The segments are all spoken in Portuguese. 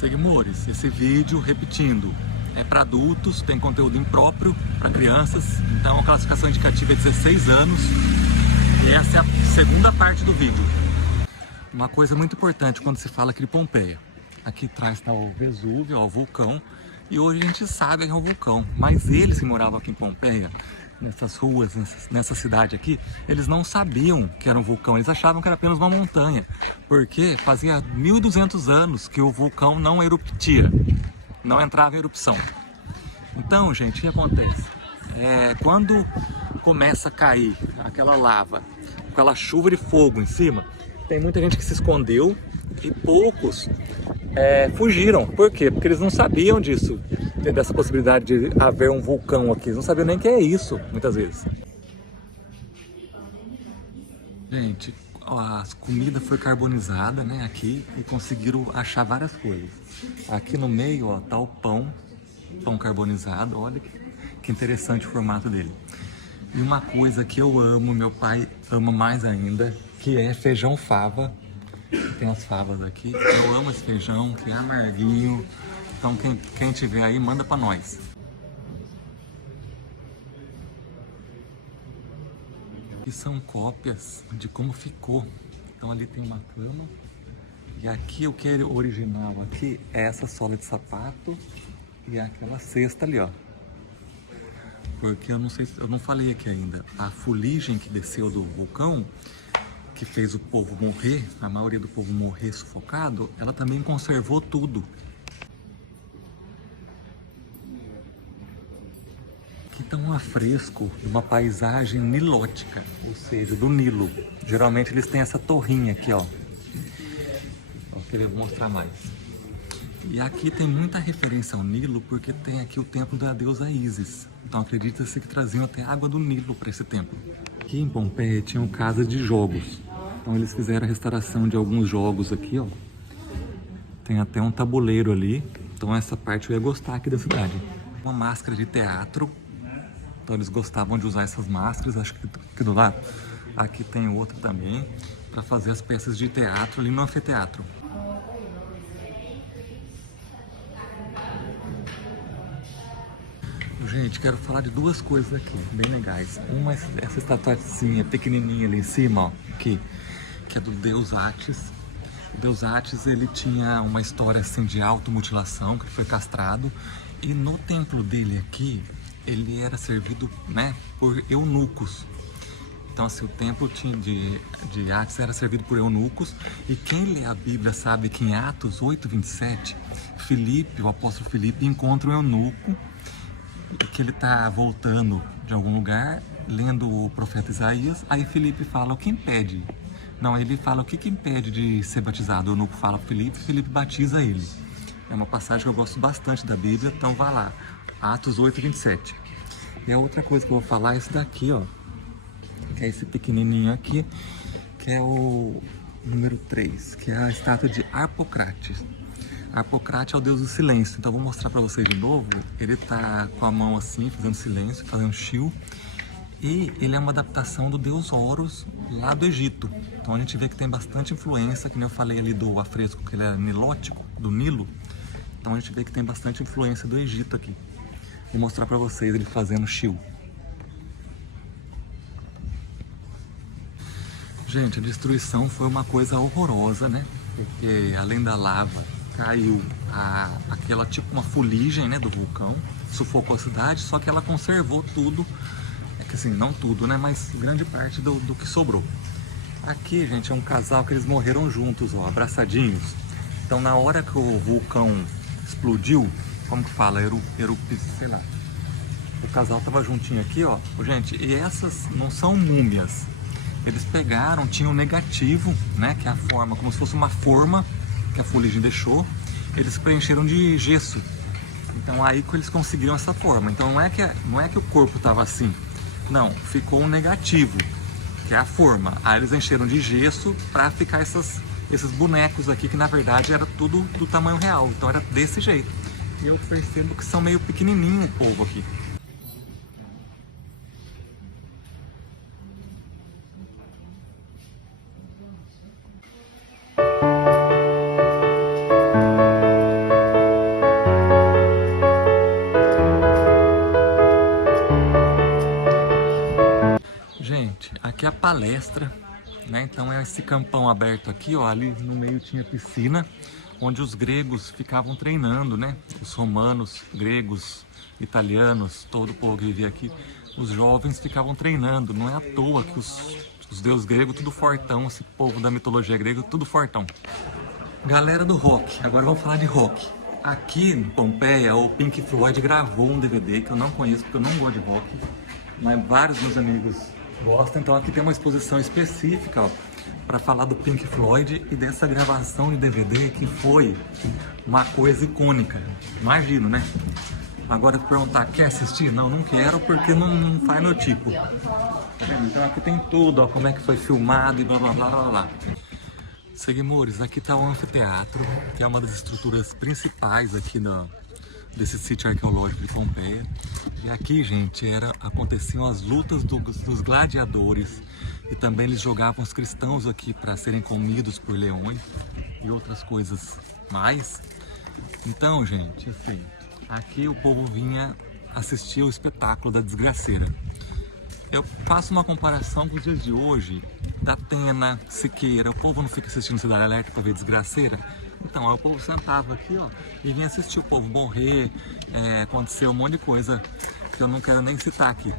Seguimores, esse vídeo, repetindo, é para adultos, tem conteúdo impróprio para crianças, então a classificação indicativa é 16 anos e essa é a segunda parte do vídeo. Uma coisa muito importante quando se fala aqui de Pompeia. Aqui atrás está o Vesúvio, ó, o vulcão, e hoje a gente sabe que é um vulcão, mas eles que moravam aqui em Pompeia, nessas ruas, nessa cidade aqui, eles não sabiam que era um vulcão, eles achavam que era apenas uma montanha, porque fazia 1200 anos que o vulcão não eruptia, não entrava em erupção. Então, gente, o que acontece? Quando começa a cair aquela lava, aquela chuva de fogo em cima, tem muita gente que se escondeu e poucos fugiram. Por quê? Porque eles não sabiam disso, dessa possibilidade de haver um vulcão aqui. Eles não sabiam nem o que é isso, muitas vezes. Gente, a comida foi carbonizada, né, aqui, e conseguiram achar várias coisas. Aqui no meio, ó, tá o pão carbonizado. Olha que interessante o formato dele. E uma coisa que eu amo, meu pai ama mais ainda, que é feijão fava. Tem as favas aqui. Eu amo esse feijão, que é amarguinho. Então quem tiver aí, manda pra nós. E são cópias de como ficou. Então ali tem uma cama. E aqui o que é original aqui é essa sola de sapato e aquela cesta ali, ó. Porque eu não sei, eu não falei aqui ainda. A fuligem que desceu do vulcão, que fez o povo morrer, a maioria do povo morrer sufocado, ela também conservou tudo. Aqui está um afresco de uma paisagem nilótica, ou seja, do Nilo. Geralmente eles têm essa torrinha aqui, ó. Eu queria mostrar mais. E aqui tem muita referência ao Nilo, porque tem aqui o templo da deusa Ísis. Então acredita-se que traziam até água do Nilo para esse templo. Aqui em Pompeia tinham casas de jogos. Então eles fizeram a restauração de alguns jogos aqui, ó. Tem até um tabuleiro ali. Então essa parte eu ia gostar aqui da cidade. Uma máscara de teatro. Então eles gostavam de usar essas máscaras. Acho que aqui do lado. Aqui tem outra também. Para fazer as peças de teatro ali no anfiteatro. Gente, quero falar de duas coisas aqui, bem legais. Uma é essa estatuazinha pequenininha ali em cima, ó, que é do deus Atis. O deus Atis, ele tinha uma história assim de automutilação, que ele foi castrado. E no templo dele aqui, ele era servido, né, por eunucos. Então assim, o templo de Atis era servido por eunucos. E quem lê a Bíblia sabe que em Atos 8:27, Filipe, o apóstolo Filipe, encontra um eunuco, que ele tá voltando de algum lugar, lendo o profeta Isaías. Aí Filipe fala: o que impede? Não, ele fala: o que impede de ser batizado? O eunuco fala para Filipe batiza ele. É uma passagem que eu gosto bastante da Bíblia, então vá lá, Atos 8:27. E a outra coisa que eu vou falar é esse daqui, ó, que é esse pequenininho aqui, que é o número 3, que é a estátua de Harpocrates. Harpocrate é o deus do silêncio, então vou mostrar para vocês de novo. Ele tá com a mão assim, fazendo silêncio, fazendo chill. E ele é uma adaptação do deus Horus, lá do Egito. Então a gente vê que tem bastante influência, que nem eu falei ali do afresco, que ele é nilótico, do Nilo. Então a gente vê que tem bastante influência do Egito aqui. Vou mostrar para vocês ele fazendo chill. Gente, a destruição foi uma coisa horrorosa, né? Porque além da lava, caiu aquela tipo uma fuligem, né, do vulcão, sufocou a cidade, só que ela conservou tudo, que assim, não tudo, né, mas grande parte do que sobrou. Aqui, gente, é um casal que eles morreram juntos, ó, abraçadinhos. Então na hora que o vulcão explodiu, como que fala, sei lá, o casal tava juntinho aqui, ó, gente, e essas não são múmias. Eles pegaram, tinham um negativo, né, que é a forma, como se fosse uma forma que a fuligem deixou, eles preencheram de gesso. Então aí que eles conseguiram essa forma. Então não é que o corpo estava assim, não, ficou um negativo, que é a forma. Aí eles encheram de gesso para ficar esses bonecos aqui, que na verdade era tudo do tamanho real, então era desse jeito. E eu percebo que são meio pequenininho o povo aqui. a palestra, né? Então é esse campão aberto aqui, ó, ali no meio tinha piscina, onde os gregos ficavam treinando, né? Os romanos, gregos, italianos, todo o povo que vivia aqui, os jovens ficavam treinando. Não é à toa que os deuses gregos, tudo fortão, esse povo da mitologia grega, tudo fortão. Galera do rock, agora vamos falar de rock. Aqui em Pompeia, o Pink Floyd gravou um DVD que eu não conheço porque eu não gosto de rock, mas vários meus amigos gostam. Então aqui tem uma exposição específica, ó, para falar do Pink Floyd e dessa gravação de DVD que foi uma coisa icônica. Imagino, né? Agora perguntar, quer assistir? Não, não quero porque não faz meu tipo. Então aqui tem tudo, ó, como é que foi filmado e blá blá blá blá blá. Seguimores, aqui está o anfiteatro, que é uma das estruturas principais aqui desse sítio arqueológico de Pompeia. E aqui, gente, aconteciam as lutas dos gladiadores, e também eles jogavam os cristãos aqui para serem comidos por leões e outras coisas mais. Então, gente, assim, aqui o povo vinha assistir o espetáculo da desgraceira. Eu faço uma comparação com os dias de hoje, da Atena, Siqueira. O povo não fica assistindo Cidade Alerta para ver desgraceira? Então, aí o povo sentava aqui, ó, e vinha assistir o povo morrer, aconteceu um monte de coisa que eu não quero nem citar aqui.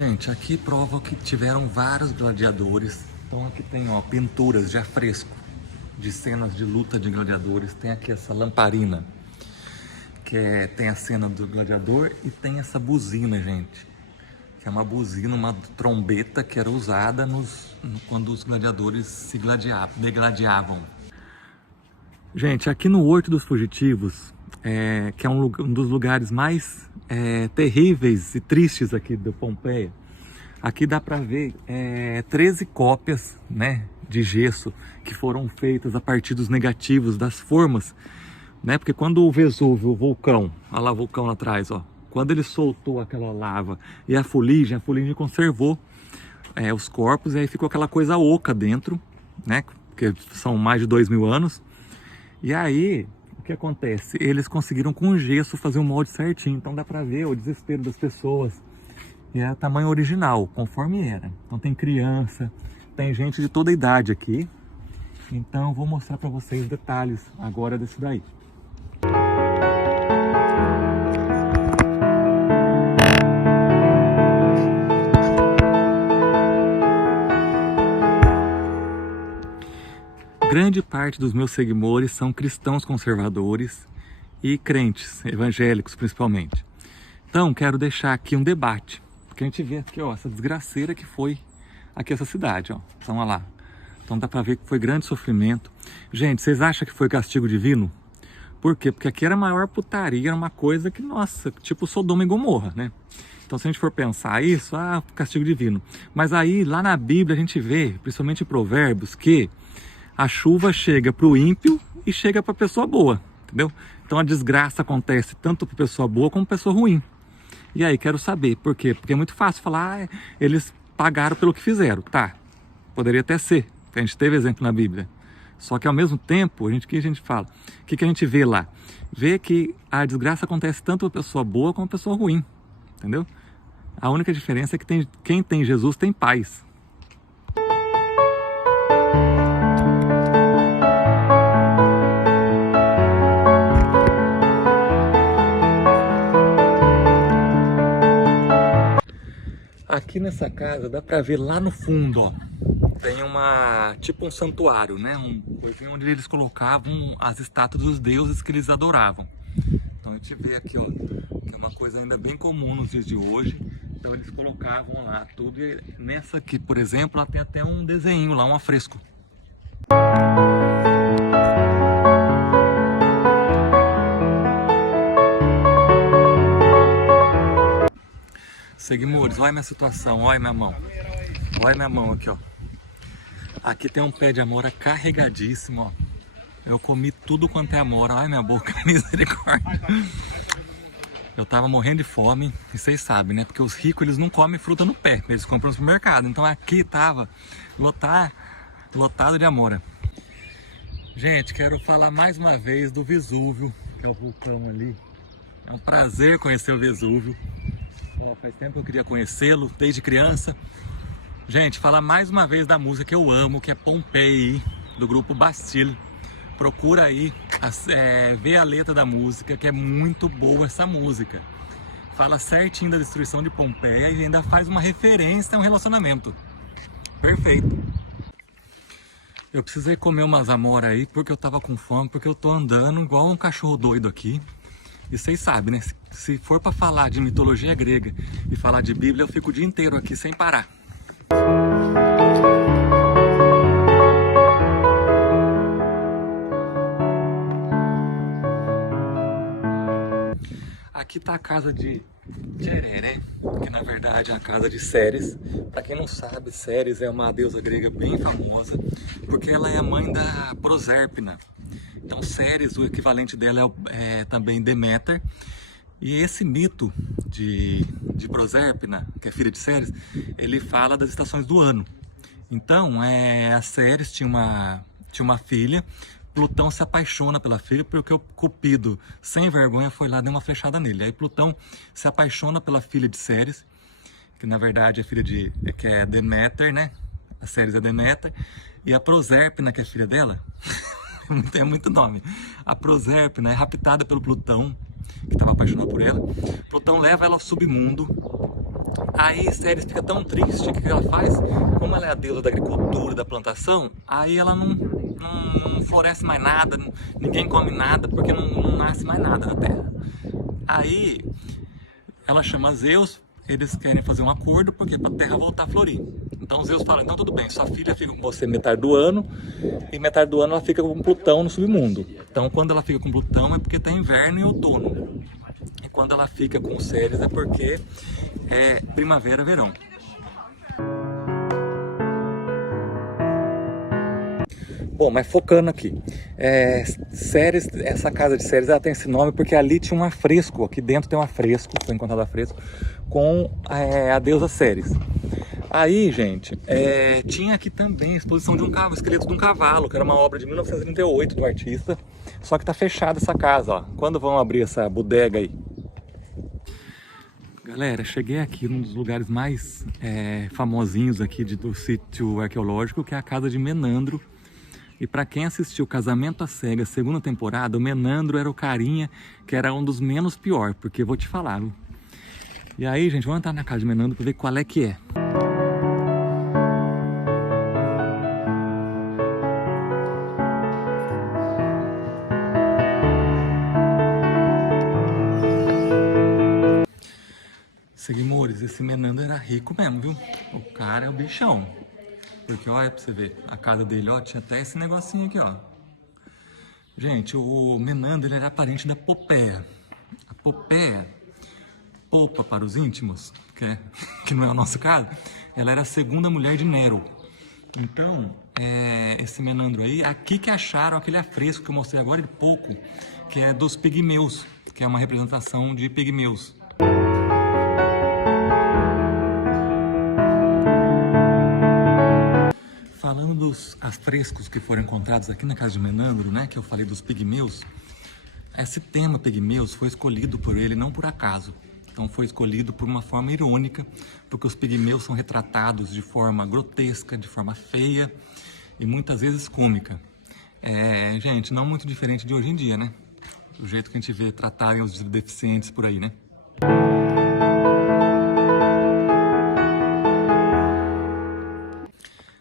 Gente, aqui prova que tiveram vários gladiadores. Então aqui tem, ó, pinturas de afresco de cenas de luta de gladiadores. Tem aqui essa lamparina, tem a cena do gladiador, e tem essa buzina, gente, que é uma buzina, uma trombeta que era usada quando os gladiadores se degladiavam. Gente, aqui no Horto dos Fugitivos, que é um dos lugares mais terríveis e tristes aqui do Pompeia, aqui dá para ver 13 cópias, né, de gesso que foram feitas a partir dos negativos das formas, né? Porque quando o Vesúvio, o vulcão, olha lá o vulcão lá atrás, ó, quando ele soltou aquela lava e a fuligem conservou os corpos, e aí ficou aquela coisa oca dentro, né? Porque são mais de 2000 anos. E aí, o que acontece? Eles conseguiram com o gesso fazer o molde certinho, então dá para ver o desespero das pessoas. E é tamanho original, conforme era. Então tem criança, tem gente de toda a idade aqui. Então eu vou mostrar para vocês detalhes agora desse daí. Grande parte dos meus seguidores são cristãos conservadores e crentes, evangélicos principalmente. Então quero deixar aqui um debate, porque a gente vê aqui, ó, essa desgraceira que foi aqui essa cidade, ó. Então, olha lá. Então dá pra ver que foi grande sofrimento. Gente, vocês acham que foi castigo divino? Por quê? Porque aqui era a maior putaria, era uma coisa que, nossa, tipo Sodoma e Gomorra, né? Então se a gente for pensar isso, castigo divino. Mas aí, lá na Bíblia, a gente vê, principalmente em Provérbios, que a chuva chega pro ímpio e chega pra pessoa boa, entendeu? Então a desgraça acontece tanto pra pessoa boa como pra pessoa ruim. E aí, quero saber, por quê? Porque é muito fácil falar, eles pagaram pelo que fizeram. Tá, poderia até ser, a gente teve exemplo na Bíblia. Só que ao mesmo tempo, o que a gente fala? O que a gente vê lá? Vê que a desgraça acontece tanto para pessoa boa como para pessoa ruim, entendeu? A única diferença é que quem tem Jesus tem paz. Aqui nessa casa dá pra ver lá no fundo, ó, tem tipo um santuário, né? Um coisinho onde eles colocavam as estátuas dos deuses que eles adoravam. Então a gente vê aqui, ó, que é uma coisa ainda bem comum nos dias de hoje. Então eles colocavam lá tudo, e nessa aqui, por exemplo, ela tem até um desenho lá, um afresco. Seguimores, olha minha situação, olha minha mão. Olha minha mão aqui, ó. Aqui tem um pé de amora carregadíssimo, ó. Eu comi tudo quanto é amora. Olha minha boca, misericórdia. Eu tava morrendo de fome, e vocês sabem, né? Porque os ricos, eles não comem fruta no pé, eles compram no supermercado. Então aqui tava lotado de amora. Gente, quero falar mais uma vez do Vesúvio, que é o vulcão ali. É um prazer conhecer o Vesúvio. Faz tempo que eu queria conhecê-lo, desde criança. Gente, falar mais uma vez da música que eu amo, que é Pompeii, do grupo Bastille. Procura aí, ver a letra da música, que é muito boa essa música. Fala certinho da destruição de Pompeia e ainda faz uma referência a um relacionamento. Perfeito. Eu precisei comer umas amoras aí porque eu tava com fome, porque eu tô andando igual um cachorro doido aqui. E vocês sabem, né? Se for pra falar de mitologia grega e falar de Bíblia, eu fico o dia inteiro aqui sem parar. Aqui tá a casa de Cerere, que na verdade é a casa de Ceres. Para quem não sabe, Ceres é uma deusa grega bem famosa, porque ela é a mãe da Proserpina. Então Ceres, o equivalente dela é também Deméter. E esse mito de Proserpina, que é filha de Ceres, ele fala das estações do ano. Então a Ceres tinha uma filha. Plutão se apaixona pela filha porque o Cupido, sem vergonha, foi lá e deu uma flechada nele. Aí Plutão se apaixona pela filha de Ceres, que na verdade é filha que é Deméter, né? A Ceres é Deméter. E a Proserpina, que é filha dela, é muito nome. A Proserpina é raptada pelo Plutão, que estava apaixonado por ela. Plutão leva ela ao submundo. Aí Ceres fica tão triste, o que ela faz? Como ela é a deusa da agricultura, da plantação, aí ela não floresce mais nada, ninguém come nada, porque não nasce mais nada na Terra. Aí ela chama Zeus, eles querem fazer um acordo, porque para a Terra voltar a florir. Então Zeus fala, então tudo bem, sua filha fica com você metade do ano, e metade do ano ela fica com Plutão no submundo. Então quando ela fica com Plutão é porque está inverno e outono. E quando ela fica com Ceres é porque é primavera, verão. Bom, mas focando aqui, Ceres, essa casa de Ceres, ela tem esse nome porque ali tinha um afresco, aqui dentro tem um afresco, foi encontrado afresco, com a deusa Ceres. Aí, gente, tinha aqui também a exposição de um esqueleto de um cavalo, que era uma obra de 1938 do artista, só que tá fechada essa casa, ó. Quando vão abrir essa bodega aí? Galera, cheguei aqui num dos lugares mais famosinhos aqui do sítio arqueológico, que é a casa de Menandro. E para quem assistiu Casamento às Cegas, segunda temporada, o Menandro era o carinha que era um dos menos pior, porque vou te falar, viu? E aí, gente, vamos entrar na casa de Menandro para ver qual é que é. Seguimores, esse Menandro era rico mesmo, viu? O cara é o bichão. Porque olha pra você ver, a casa dele, ó, tinha até esse negocinho aqui, ó. Gente, o Menandro, ele era parente da Popeia. A Popeia, Popa para os íntimos, que não é o nosso caso, ela era a segunda mulher de Nero. Então, esse Menandro aí, aqui que acharam aquele afresco que eu mostrei agora de pouco, que é dos pigmeus, que é uma representação de pigmeus. Falando dos afrescos que foram encontrados aqui na casa de Menandro, né, que eu falei dos pigmeus, esse tema pigmeus foi escolhido por ele não por acaso. Então foi escolhido por uma forma irônica, porque os pigmeus são retratados de forma grotesca, de forma feia e muitas vezes cômica. Gente, não muito diferente de hoje em dia, né? Do jeito que a gente vê tratarem os deficientes por aí, né?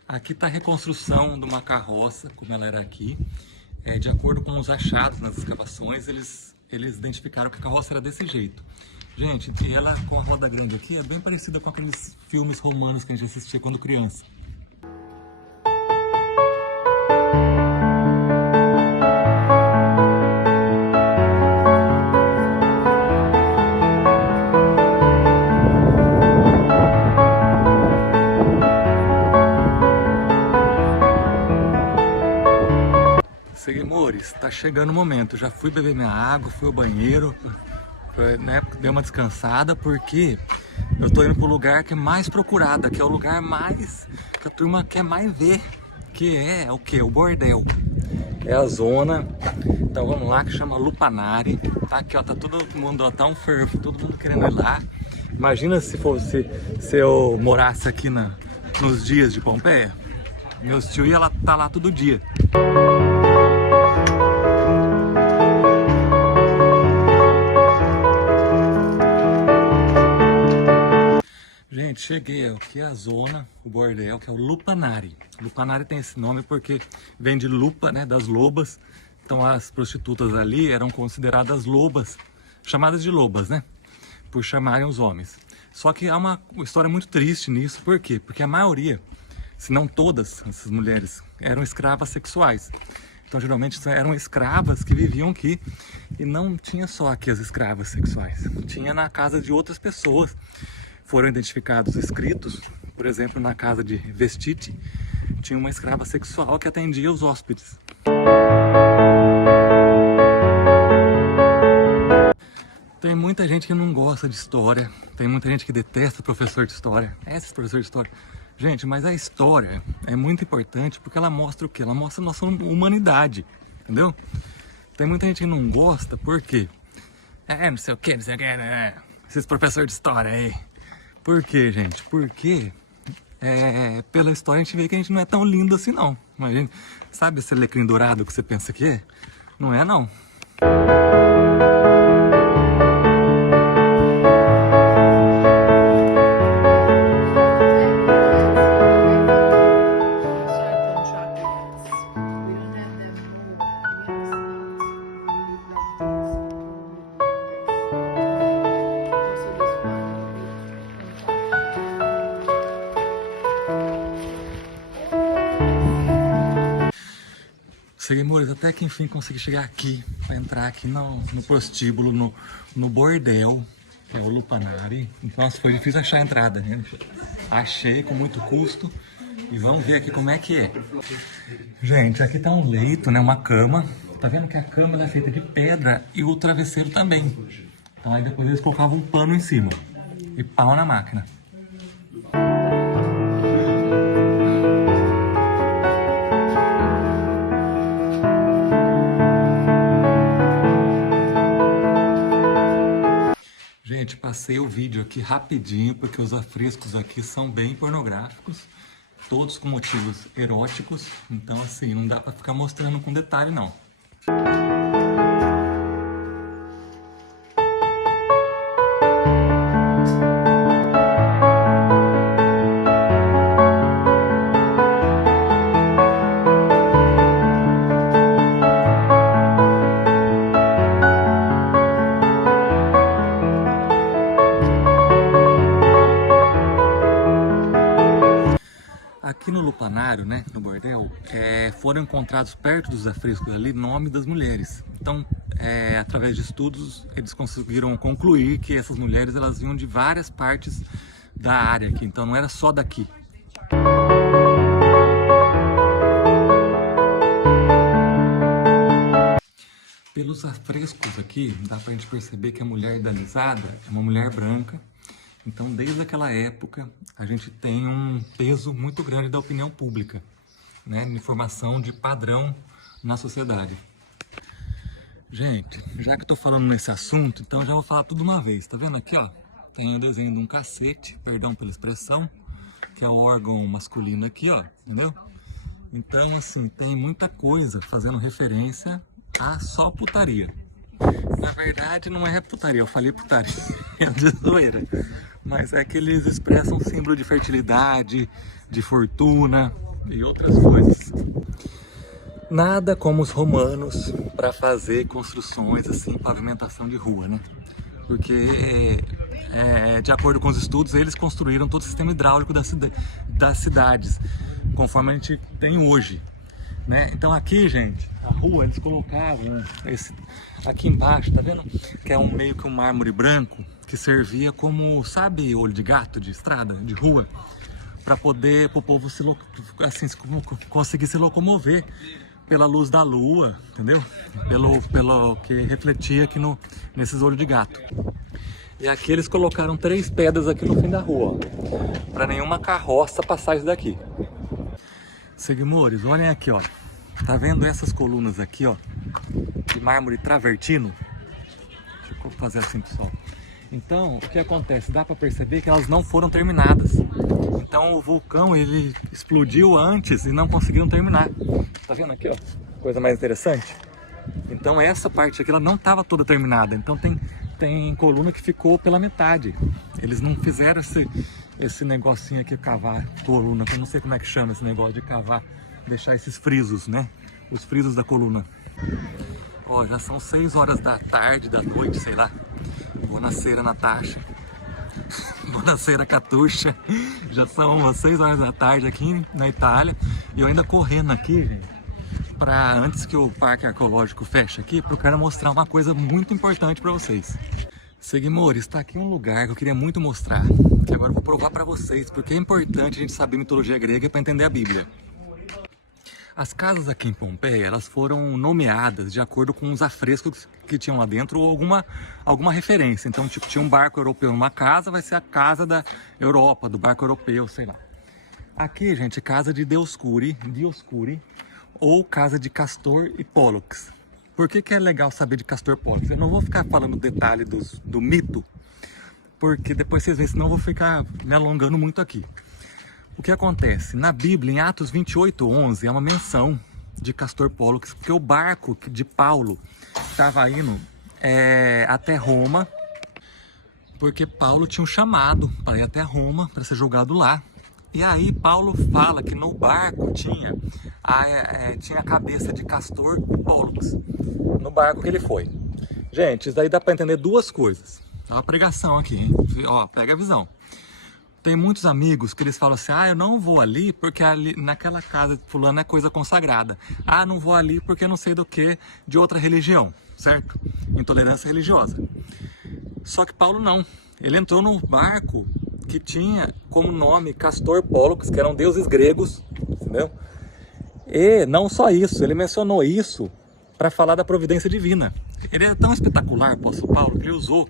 Aqui está a reconstrução de uma carroça, como ela era aqui. De acordo com os achados nas escavações, eles identificaram que a carroça era desse jeito. Gente, e ela com a roda grande aqui é bem parecida com aqueles filmes romanos que a gente assistia quando criança. Seguimores, tá chegando o momento. Já fui beber minha água, fui ao banheiro, Né, dei uma descansada porque eu tô indo pro lugar que é mais procurado, que é o lugar mais que a turma quer mais ver, que é o que? O bordel. É a zona, então vamos lá, que chama Lupanare. Tá aqui, ó, tá todo mundo, ó, tá um fervo, todo mundo querendo ir lá. Imagina se eu morasse aqui nos dias de Pompeia. Meus tios iam tá lá todo dia. Gente, cheguei, ó, aqui é a zona, o bordel, que é o Lupanare. Lupanare tem esse nome porque vem de lupa, né, das lobas. Então as prostitutas ali eram consideradas lobas, chamadas de lobas, né, por chamarem os homens. Só que há uma história muito triste nisso, por quê? Porque a maioria, se não todas essas mulheres, eram escravas sexuais. Então geralmente eram escravas que viviam aqui e não tinha só aqui as escravas sexuais, tinha na casa de outras pessoas. Foram identificados escritos, por exemplo, na casa de Vestite, tinha uma escrava sexual que atendia os hóspedes. Tem muita gente que não gosta de história, tem muita gente que detesta professor de história, esses professores de história. Gente, mas a história é muito importante porque ela mostra o quê? Ela mostra a nossa humanidade, entendeu? Tem muita gente que não gosta, por quê? Não sei o que, né? Esses professores de história aí. Por quê, gente? Porque pela história a gente vê que a gente não é tão lindo assim, não. Imagina, sabe esse alecrim dourado que você pensa que é? Não é, não. Seguimores, até que enfim consegui chegar aqui, para entrar aqui no prostíbulo, no bordel, que é o Lupanare. Nossa, foi difícil achar a entrada, né? Achei com muito custo e vamos ver aqui como é que é. Gente, aqui tá um leito, né? Uma cama. Tá vendo que a cama é feita de pedra e o travesseiro também. Então aí depois eles colocavam um pano em cima e pau na máquina. Gente, passei o vídeo aqui rapidinho, porque os afrescos aqui são bem pornográficos, todos com motivos eróticos, então assim, não dá pra ficar mostrando com detalhe não. Aqui no Lupanário, né, no bordel, foram encontrados perto dos afrescos ali nomes das mulheres. Então, através de estudos, eles conseguiram concluir que essas mulheres elas vinham de várias partes da área aqui. Então, não era só daqui. Pelos afrescos aqui, dá pra gente perceber que a mulher idealizada é uma mulher branca. Então, desde aquela época, a gente tem um peso muito grande da opinião pública, né? De formação de padrão na sociedade. Gente, já que eu tô falando nesse assunto, então já vou falar tudo de uma vez. Tá vendo aqui, ó? Tem o desenho de um cacete, perdão pela expressão, que é o órgão masculino aqui, ó, entendeu? Então, assim, tem muita coisa fazendo referência a só putaria. Na verdade, não é putaria, eu falei putaria, é de zoeira. Mas é que eles expressam símbolo de fertilidade, de fortuna e outras coisas. Nada como os romanos para fazer construções assim, pavimentação de rua, né? Porque, de acordo com os estudos, eles construíram todo o sistema hidráulico das cidades, conforme a gente tem hoje, né? Então aqui, gente, a rua eles colocavam aqui embaixo, tá vendo? Que é meio que um mármore branco que servia como, sabe, olho de gato de estrada, de rua, para poder o povo conseguir se locomover pela luz da lua, entendeu? Pelo que refletia aqui nesses olhos de gato. E aqui eles colocaram 3 pedras aqui no fim da rua, ó, para nenhuma carroça passar isso daqui. Seguimores, olhem aqui, ó. Tá vendo essas colunas aqui, ó, de mármore travertino? Deixa eu fazer assim, pessoal. Então, o que acontece? Dá para perceber que elas não foram terminadas. Então, o vulcão, ele explodiu antes e não conseguiram terminar. Tá vendo aqui, ó? Coisa mais interessante. Então, essa parte aqui, ela não estava toda terminada. Então, tem coluna que ficou pela metade. Eles não fizeram esse negocinho aqui, cavar coluna. Eu não sei como é que chama esse negócio de cavar, deixar esses frisos, né? Os frisos da coluna. Ó, já são 6 horas da tarde, da noite, sei lá. Buonasera, Natasha. Buonasera, Catuxa. Já são umas 6 horas da tarde aqui na Itália. E eu ainda correndo aqui, gente, para antes que o parque arqueológico feche aqui, para o cara mostrar uma coisa muito importante para vocês. Seguimores, está aqui um lugar que eu queria muito mostrar, que agora eu vou provar para vocês, porque é importante a gente saber mitologia grega para entender a Bíblia. As casas aqui em Pompeia, elas foram nomeadas de acordo com os afrescos que tinham lá dentro ou alguma referência. Então, tipo, tinha um barco europeu numa casa, vai ser a casa da Europa, do barco europeu, sei lá. Aqui, gente, casa de Dioscuri, ou casa de Castor e Pólux. Por que é legal saber de Castor e Pólux? Eu não vou ficar falando detalhe do mito, porque depois vocês veem, senão eu vou ficar me alongando muito aqui. O que acontece? Na Bíblia, em Atos 28:11, é uma menção de Castor Pólux, porque o barco de Paulo estava indo até Roma, porque Paulo tinha um chamado para ir até Roma, para ser julgado lá. E aí Paulo fala que no barco tinha a cabeça de Castor Pólux, no barco que ele foi. Gente, isso daí dá para entender 2 coisas. Dá uma pregação aqui, hein? Ó, pega a visão. Tem muitos amigos que eles falam assim, eu não vou ali porque ali naquela casa de fulano é coisa consagrada. Não vou ali porque não sei do que, de outra religião, certo? Intolerância religiosa. Só que Paulo não. Ele entrou num barco que tinha como nome Castor Pólux, que eram deuses gregos, entendeu? E não só isso, ele mencionou isso para falar da providência divina. Ele é tão espetacular, o apóstolo Paulo, que ele usou.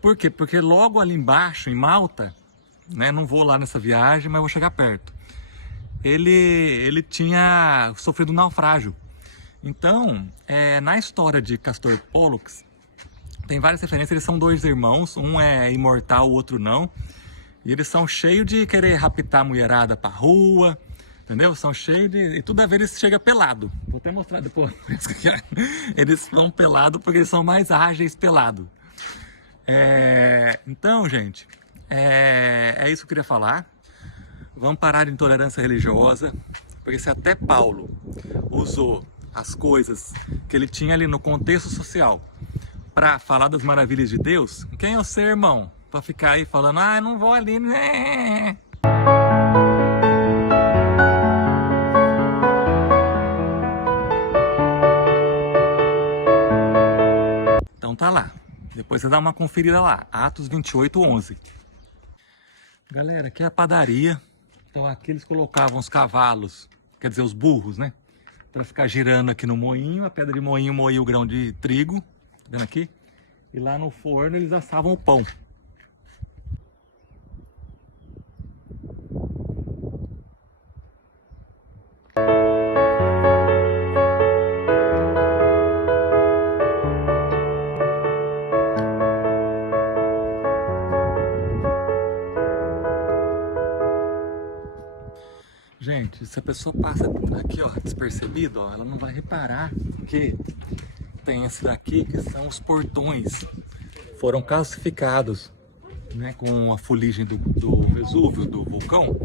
Por quê? Porque logo ali embaixo, em Malta, né, não vou lá nessa viagem, mas vou chegar perto. Ele tinha sofrido um naufrágio. Então, na história de Castor Pólux, tem várias referências. Eles são 2 irmãos, um é imortal, o outro não. E eles são cheios de querer raptar a mulherada pra rua, entendeu? São cheios de... E tudo a ver eles chegam pelado. Vou até mostrar depois. Eles são pelados porque eles são mais ágeis pelado. Então, gente... É isso que eu queria falar. Vamos parar de intolerância religiosa, porque se até Paulo usou as coisas que ele tinha ali no contexto social para falar das maravilhas de Deus, quem é você, irmão? Para ficar aí falando, não vou ali, né? Então tá lá. Depois você dá uma conferida lá. Atos 28:11. Galera, aqui é a padaria. Então aqui eles colocavam os cavalos, quer dizer, os burros, né? Para ficar girando aqui no moinho. A pedra de moinho moía o grão de trigo. Tá vendo aqui? E lá no forno eles assavam o pão. Gente, se a pessoa passa aqui, ó, despercebido, ó, ela não vai reparar que tem esse daqui que são os portões. Foram calcificados, né, com a fuligem do Vesúvio, do vulcão.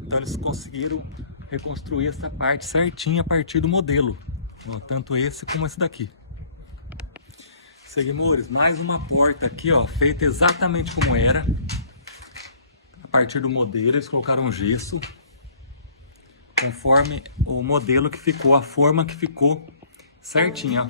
Então eles conseguiram reconstruir essa parte certinha a partir do modelo. Ó, tanto esse como esse daqui. Seguimores, mais uma porta aqui, ó, feita exatamente como era. A partir do modelo, eles colocaram gesso. Conforme o modelo que ficou, a forma que ficou certinha.